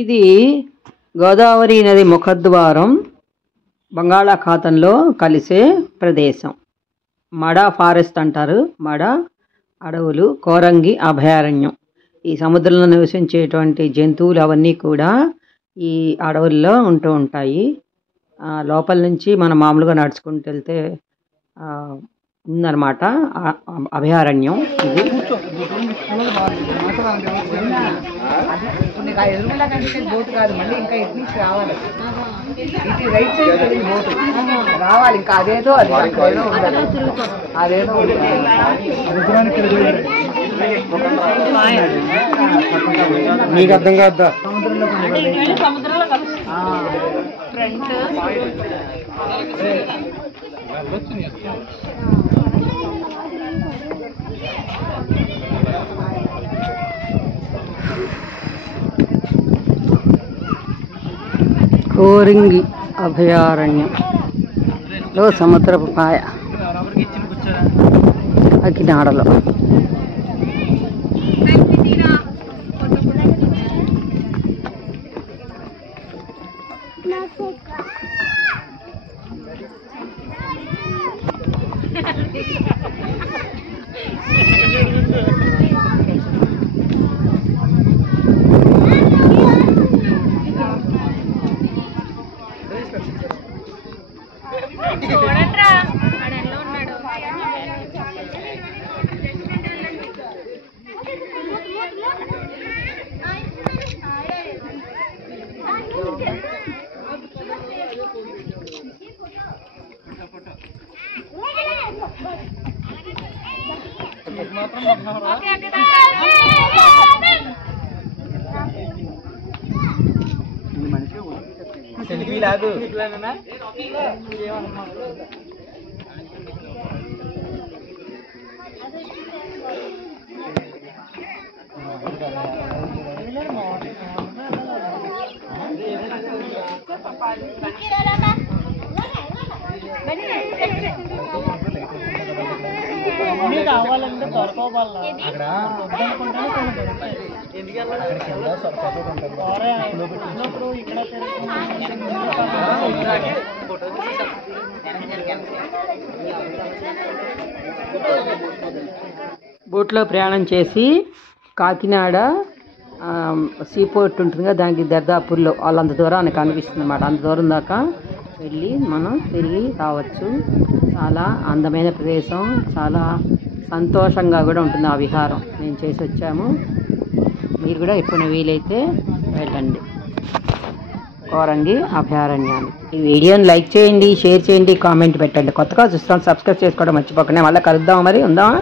ఇది గోదావరి నది ముఖద్వారం బంగాళాఖాతంలో కలిసే ప్రదేశం. మడా ఫారెస్ట్ అంటారు. మడా అడవులు, కోరంగి అభయారణ్యం. ఈ సముద్రంలో నివసించేటువంటి జంతువులు అవన్నీ కూడా ఈ అడవుల్లో ఉంటూ ఉంటాయి. లోపల నుంచి మనం మామూలుగా నడుచుకుంటూ వెళ్తే ఉందన్నమాట అభయారణ్యం. ఇది బోట్ కాదు, మళ్ళీ ఇంకా ఇటు నుంచి రావాలి, ఇటు రైట్ సైడ్ బోట్ రావాలి. ఇంకా అదేదో అదేదో మీకు అర్థం కాదా? సముద్రంలో కోరంగి అభయారణ్యంలో సముద్రపు పాయ అకినాడలో. సెల్ఫీ లాగు కావాలంటే దొరకవాలి. అక్కడ బోట్లో ప్రయాణం చేసి కాకినాడ సీపోర్ట్ ఉంటుంది కదా, దానికి దర్దాపూర్లో వాళ్ళంత దూరానికి కనిపిస్తుంది అన్నమాట. అంత దూరం దాకా వెళ్ళి మనం తిరిగి రావచ్చు. చాలా అందమైన ప్రదేశం, చాలా సంతోషంగా కూడా ఉంటుంది ఆ విహారం. మేము చేసి వచ్చాము. మీరు కూడా ఎప్పుడు వీలైతే వెళ్ళండి కోరంగి అభయారణ్యానికి. ఈ వీడియోని లైక్ చేయండి, షేర్ చేయండి, కామెంట్ పెట్టండి. కొత్తగా చూస్తాం, సబ్స్క్రైబ్ చేసుకోవడం మర్చిపోకండి. మళ్ళీ కలుద్దాం, మరి ఉందామా?